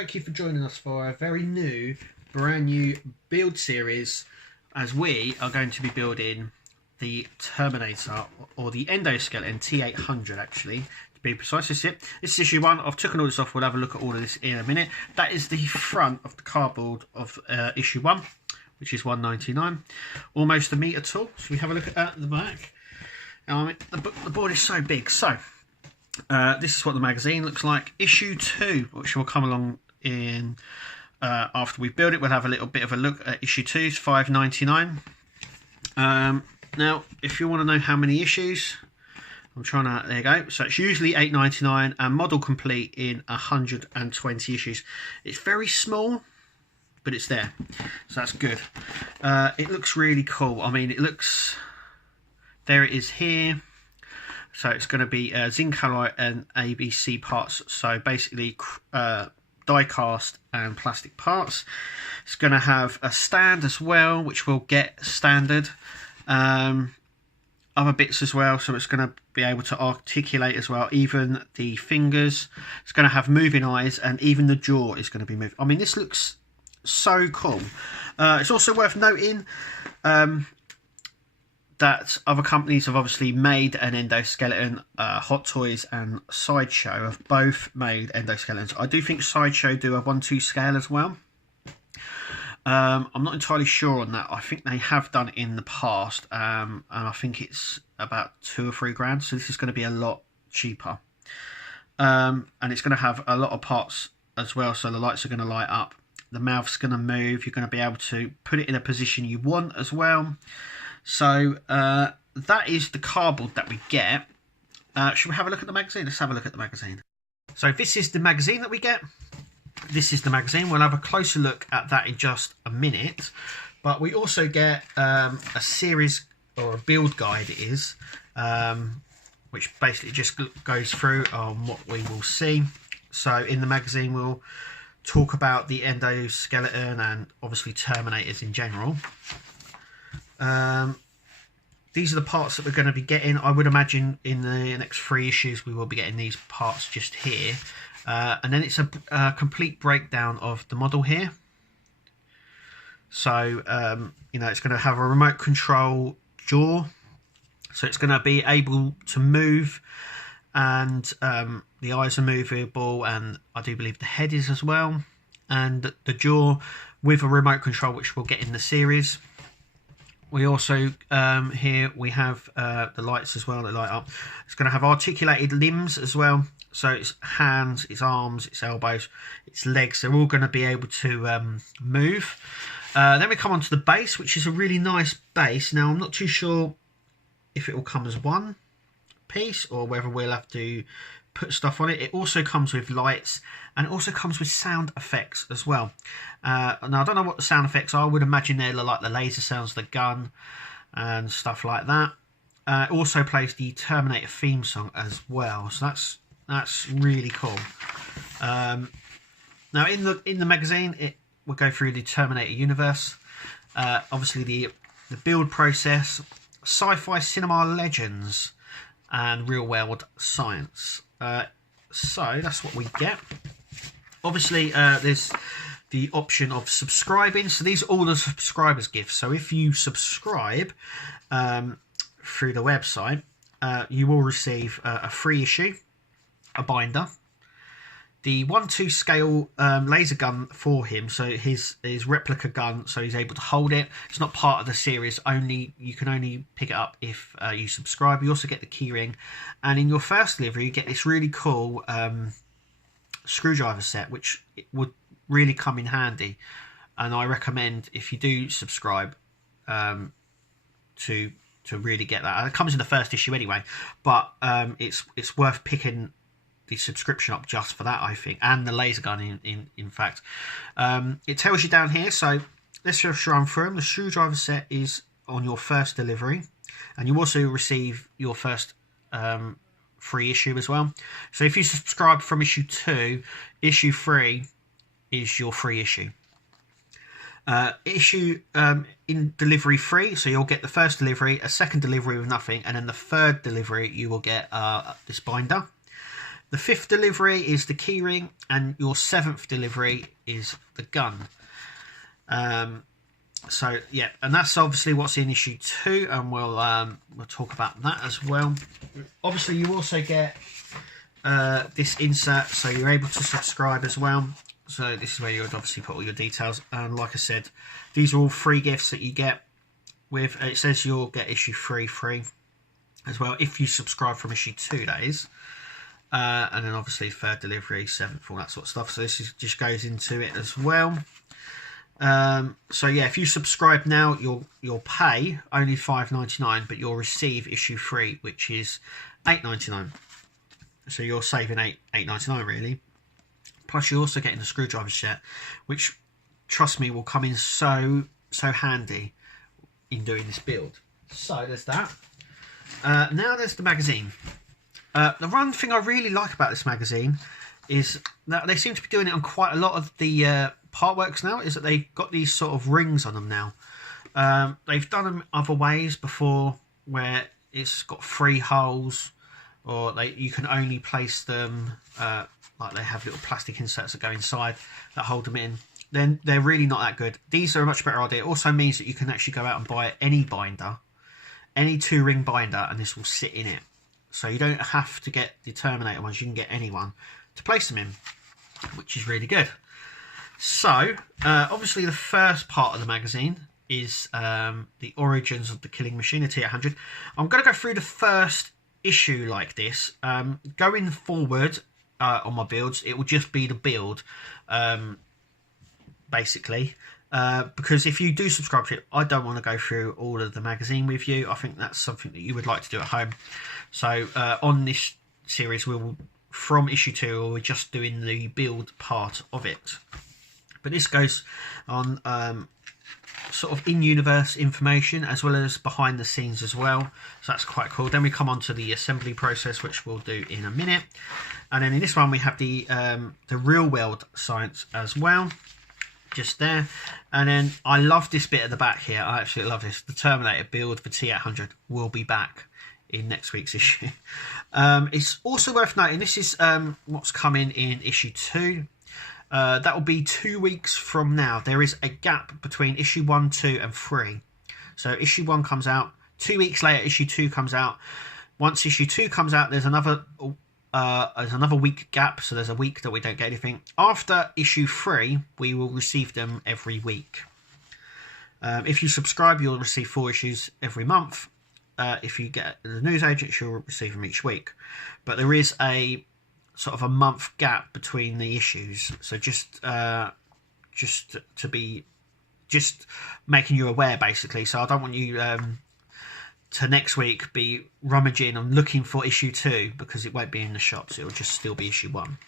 thank you for joining us for a very new, brand new build series, as we are going to be building the Terminator, or the endoskeleton T800 actually, to be precise. This is issue 1. I've taken all this off, we'll have a look at all of this in a minute. That is the front of the cardboard of issue 1, which is $1.99, almost a metre tall. So we have a look at the back. The board is so big. So this is what the magazine looks like. Issue 2, which will come along in after we build it. We'll have a little bit of a look at issue 2. It's $5.99. Now, if you want to know how many issues, I'm trying to. There you go. So it's usually $8.99 and model complete in 120 issues. It's very small, but it's there, so that's good. It looks really cool. I mean, it looks. There it is here. So it's going to be zinc alloy and ABC parts. So basically die cast and plastic parts. It's going to have a stand as well, which will get standard. Other bits as well. So it's going to be able to articulate as well. Even the fingers. It's going to have moving eyes, and even the jaw is going to be moved. I mean, this looks so cool. It's also worth noting that other companies have obviously made an endoskeleton. Hot Toys and Sideshow have both made endoskeletons. I do think Sideshow do a 1:2 scale as well. I'm not entirely sure on that. I think they have done it in the past, and I think it's about £2 or £3 grand. So this is going to be a lot cheaper, and it's going to have a lot of parts as well. So the lights are going to light up, the mouth's going to move. You're going to be able to put it in a position you want as well. So that is the cardboard that we get. Should we have a look at the magazine? Let's have a look at the magazine. So this is the magazine that we get. This is the magazine. We'll have a closer look at that in just a minute. But we also get a series, or a build guide it is, which basically just goes through on what we will see. So in the magazine we'll talk about the endoskeleton and obviously Terminators in general. These are the parts that we're going to be getting. I would imagine in the next 3 issues we will be getting these parts just here. And then it's a complete breakdown of the model here. So, you know, it's going to have a remote control jaw. So it's going to be able to move, and the eyes are movable, and I do believe the head is as well. And the jaw with a remote control, which we'll get in the series. We also, here we have the lights as well that light up. It's going to have articulated limbs as well. So its hands, its arms, its elbows, its legs, they're all going to be able to move. Then we come on to the base, which is a really nice base. Now, I'm not too sure if it will come as one piece or whether we'll have to put stuff on it. It also comes with lights, and it also comes with sound effects as well. Now, I don't know what the sound effects are. I would imagine they're like the laser sounds, the gun and stuff like that. It also plays the Terminator theme song as well, so that's really cool. Now in the magazine, it will go through the Terminator universe, obviously the build process, sci-fi cinema legends, and real world science. So that's what we get. Obviously there's the option of subscribing. So these are all the subscribers gifts. So if you subscribe through the website, you will receive a free issue, a binder, the 1:2 scale laser gun for him, so his replica gun, so he's able to hold it. It's not part of the series, you can only pick it up if you subscribe. You also get the keyring, and in your first delivery you get this really cool screwdriver set, which would really come in handy, and I recommend, if you do subscribe, to really get that. It comes in the first issue anyway, but it's worth picking the subscription up just for that, I think, and the laser gun in fact. It tells you down here, so let's just run through them. The screwdriver set is on your first delivery, and you also receive your first free issue as well. So if you subscribe from issue 2, issue 3 is your free issue. Issue in delivery free, so you'll get the first delivery, a second delivery with nothing, and then the third delivery you will get this binder. The 5th delivery is the keyring, and your 7th delivery is the gun. So yeah, and that's obviously what's in issue 2, and we'll talk about that as well. Obviously, you also get this insert, so you're able to subscribe as well. So this is where you would obviously put all your details, and like I said, these are all free gifts that you get with. It says you'll get issue 3 free as well if you subscribe from issue 2 days, and then obviously 3rd delivery, 7th, all that sort of stuff. So this just goes into it as well. So yeah, if you subscribe now, you'll pay only $5.99, but you'll receive issue 3, which is $8.99. So you're saving $8.99 really. Plus you're also getting the screwdriver set, which, trust me, will come in so handy in doing this build. So there's that. Now there's the magazine. The one thing I really like about this magazine is that they seem to be doing it on quite a lot of the part works now, is that they've got these sort of rings on them now. They've done them other ways before, where it's got 3 holes, or you can only place them like they have little plastic inserts that go inside that hold them in. Then they're really not that good. These are a much better idea. It also means that you can actually go out and buy any binder, any 2-ring binder, and this will sit in it. So you don't have to get the Terminator ones, you can get any one to place them in, which is really good. So obviously the first part of the magazine is the origins of the killing machine, the T-800. I'm going to go through the first issue like this. Going forward on my builds, it will just be the build, basically, because if you do subscribe to it, I don't want to go through all of the magazine with you. I think that's something that you would like to do at home. So on this series, from issue 2, we're just doing the build part of it. But this goes on sort of in-universe information as well as behind the scenes as well. So that's quite cool. Then we come on to the assembly process, which we'll do in a minute. And then in this one, we have the real world science as well, just there. And then I love this bit at the back here. I absolutely love this. The Terminator build for T-800 will be back in next week's issue. It's also worth noting, this is what's coming in issue 2. That will be 2 weeks from now. There is a gap between issue 1, 2 and 3. So issue 1 comes out, 2 weeks later issue 2 comes out. Once issue 2 comes out, there's another week gap, so there's a week that we don't get anything. After issue 3, we will receive them every week. If you subscribe, you'll receive 4 issues every month. If you get the news agents, you'll receive them each week. But there is a sort of a month gap between the issues, so just making you aware, basically. So I don't want you to next week be rummaging and looking for issue 2, because it won't be in the shops. It will just still be issue 1.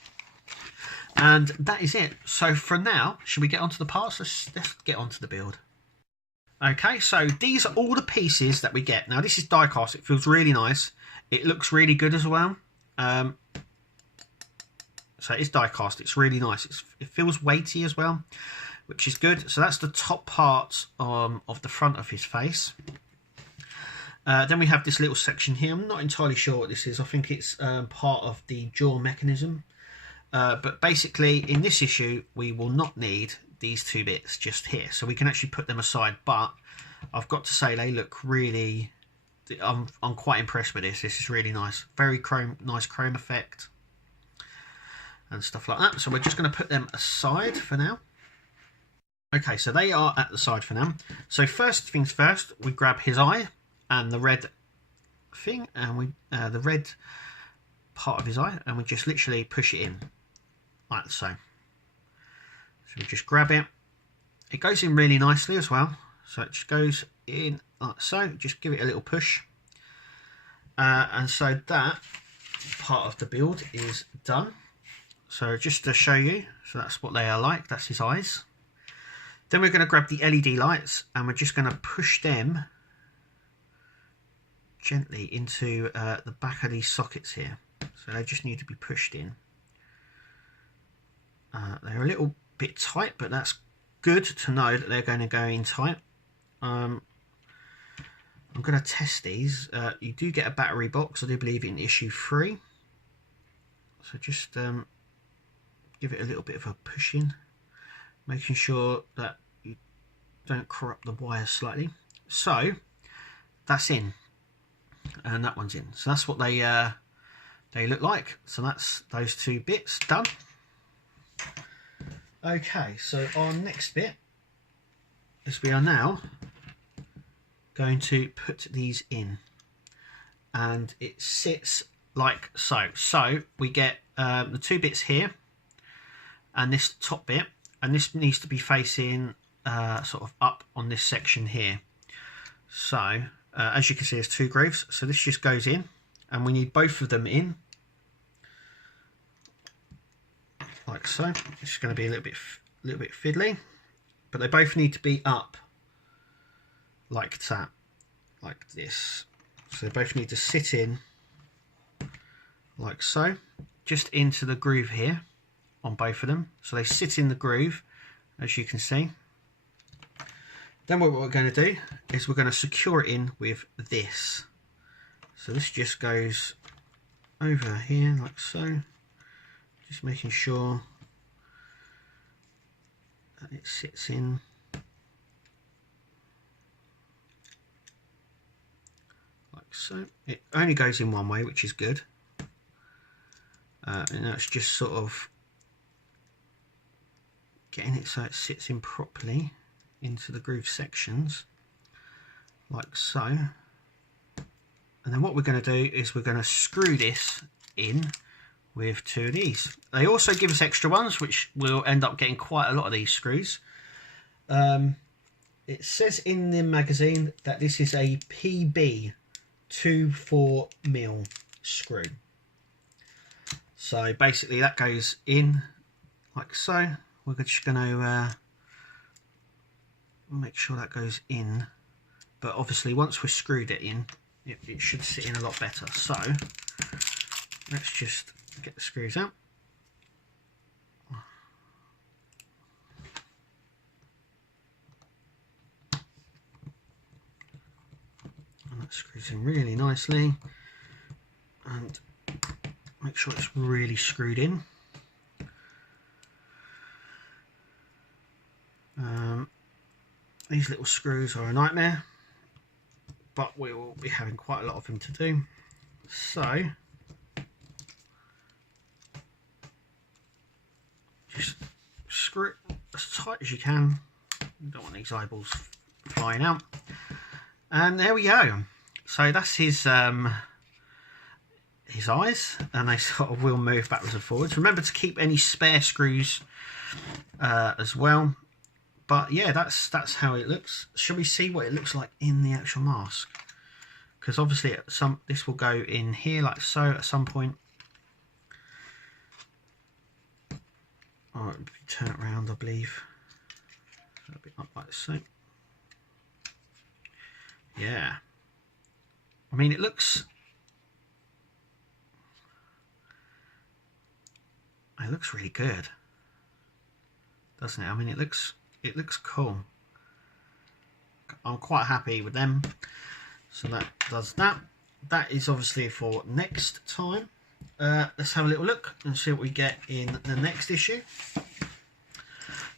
And that is it. So for now, should we get onto the parts? Let's get onto the build. Okay, so these are all the pieces that we get. Now this is die cast. It feels really nice. It looks really good as well. So it's die cast. It's really nice. It feels weighty as well, which is good. So that's the top part of the front of his face. Then we have this little section here. I'm not entirely sure what this is. I think it's part of the jaw mechanism. But basically, in this issue, we will not need these 2 bits just here. So we can actually put them aside. But I've got to say, they look really... I'm quite impressed with this. This is really nice. Very nice chrome effect and stuff like that. So we're just going to put them aside for now. Okay, so they are at the side for now. So first things first, we grab his eye and the red thing, and the red part of his eye, and we just literally push it in like so. So we just grab it. It goes in really nicely as well. So it just goes in like so. Just give it a little push. And so that part of the build is done. So just to show you, so that's what they are like. That's his eyes. Then we're going to grab the LED lights, and we're just going to push them gently into the back of these sockets here. So they just need to be pushed in. They're a little bit tight, but that's good to know that they're going to go in tight. I'm going to test these. You do get a battery box, I do believe, in issue 3. So just give it a little bit of a push in, making sure that you don't corrupt the wires slightly. So that's in, and that one's in. So that's what they look like. So that's those two bits done. Okay, so our next bit is we are now going to put these in, and it sits like so. So we get the two bits here and this top bit, and this needs to be facing sort of up on this section here. So as you can see, there's two grooves, so this just goes in, and we need both of them in like so. It's going to be a little bit fiddly, but they both need to be up like that, like this. So they both need to sit in like so, just into the groove here on both of them. So they sit in the groove, as you can see. Then what we're going to do is we're going to secure it in with this. So this just goes over here like so, just making sure that it sits in like so. It only goes in one way, which is good. And that's just sort of getting it so it sits in properly into the groove sections like so. And then what we're going to do is we're going to screw this in with two of these. They also give us extra ones, which we'll end up getting quite a lot of these screws. It says in the magazine that this is a PB 24mm screw. So basically that goes in like so. We're just going to make sure that goes in, but obviously once we've screwed it in, it should sit in a lot better. So let's just get the screws out. And that screws in really nicely, and make sure it's really screwed in. These little screws are a nightmare, but we will be having quite a lot of them to do. So just screw it as tight as you can. You don't want these eyeballs flying out. And there we go. So that's his eyes, and they sort of will move backwards and forwards. Remember to keep any spare screws as well. But yeah, that's how it looks. Shall we see what it looks like in the actual mask? Because obviously this will go in here like so at some point. Alright, turn it around, I believe. A bit up like so. Yeah. I mean, it looks really good, doesn't it? I mean, it looks cool. I'm quite happy with them. So that does that. That is obviously for next time. Let's have a little look and see what we get in the next issue.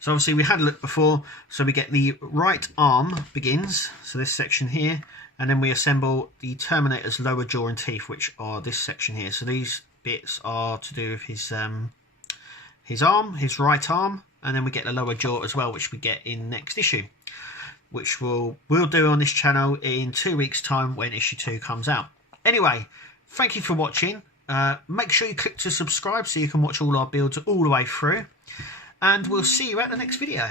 So obviously we had a look before. So we get the right arm begins, so this section here, and then we assemble the Terminator's lower jaw and teeth, which are this section here. So these bits are to do with his arm, his right arm, and then we get the lower jaw as well, which we get in next issue, which we'll do on this channel in 2 weeks' time when issue 2 comes out. Anyway, thank you for watching. Make sure you click to subscribe so you can watch all our builds all the way through, and we'll see you at the next video.